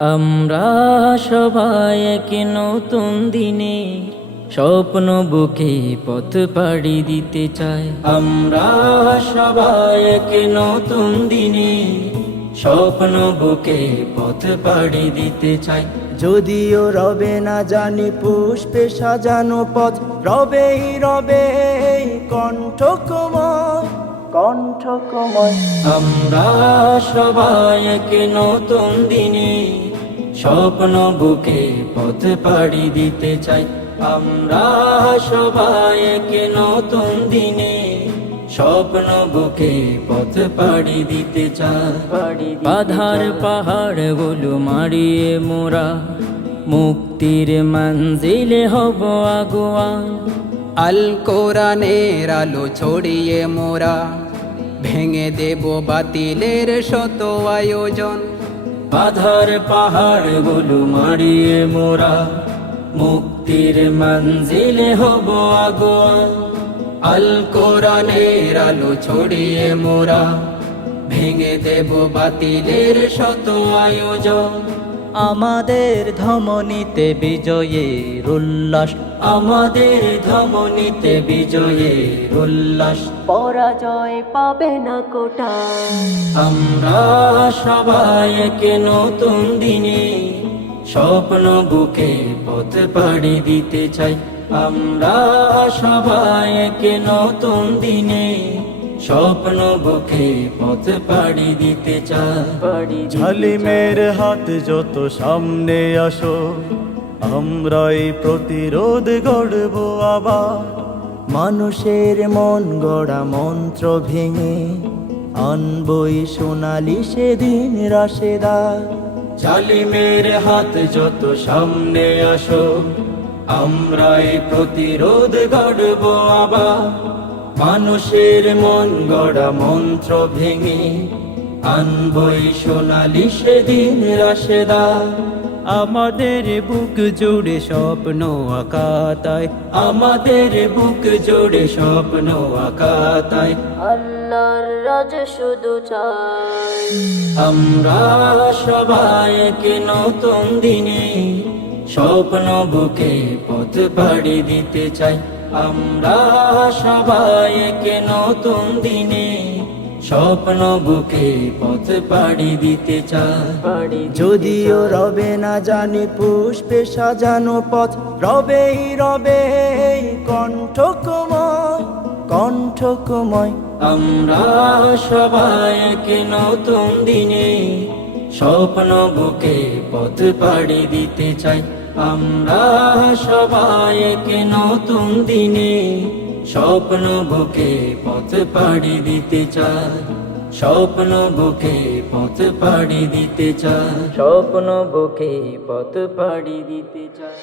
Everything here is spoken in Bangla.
আমরা সবাই এক নতুন দিনে স্বপ্ন বুকে পথ পাড়ি দিতে চাই। আমরা সবাই এক নতুন দিনে স্বপ্ন বুকে পথ পাড়ি দিতে চাই। যদিও রবে না জানি পুষ্পে সাজানো পথ, রবেই রবে এই কণ্ঠকময় কণ্ঠকময়। আমরা সবাই এক নতুন দিনে স্বপ্ন বুকে পথ পাড়ি দিতে চাই। আমরা সবাই এক নতুন দিনে স্বপ্ন বুকে পথ পাড়ি দিতে চাই। বাধার পাহাড় গুলো মারিয়ে মোরা মুক্তির মঞ্জিলে হব আগুয়া। আল কোরআনের আলো ছড়িয়ে মোরা ভেঙে দেব বাতিলের শত আয়োজন। বাধার পাহাড় গুলো মারিয়ে মোরা মুক্তির মঞ্জিলে হব আগুয়া। আল কোরআনের আলো ছড়িয়ে মোরা ভেঙে দেব বাতিলের শত আয়োজন। আমাদের ধমনীতে বিজয়ের উল্লাস, আমাদের ধমনীতে বিজয়ের উল্লাস। পরাজয় পাবে না কোটা। আমরা সবাই এক নতুন দিনে স্বপ্ন বুকে পথ পাড়ি দিতে চাই। আমরা সবাই এক নতুন দিনে স্বপ্ন বুকে পথ পাড়ি দিতে চাই। ঝালিমের হাত যত সামনে আসো, আমরাই প্রতিরোধ গড়ব আবার। মানুষের মন গড়া মন্ত্র ভেঙে আনবই সোনালি সেদিন রাশেদার। জালিমের হাত যত সামনে আসো, আমরাই প্রতিরোধ গড়ব আবার। মানুষের মন গড়া মন্ত্র ভেঙে আনবই সোনালি সেদিন রাশেদার। আমাদের বুক জুড়ে স্বপ্ন আকাতায়, আমাদের বুক জোড়ে স্বপ্ন আকাতায়। আল্লাহর রাজ শুধু চাই। আমরা সবাই এক নতুন দিনে স্বপ্ন বুকে পথ পাড়ি দিতে চাই। আমরা সবাই এক নতুন দিনে স্বপ্ন বুকে পথ পাড়ি দিতে চাই। যদিও রবে না জানি পুষ্পে সাজানো পথ, রবেই রবে এই কণ্ঠকময় কণ্ঠকময়। আমরা সবাই এক নতুন দিনে স্বপ্ন বুকে পথ পাড়ি দিতে চাই। আমরা সবাই এক নতুন দিনে স্বপ্ন বুকে পথ পাড়ি দিতে চাই। স্বপ্ন বুকে পথ পাড়ি দিতে চাই। স্বপ্ন বুকে পথ পাড়ি দিতে চাই।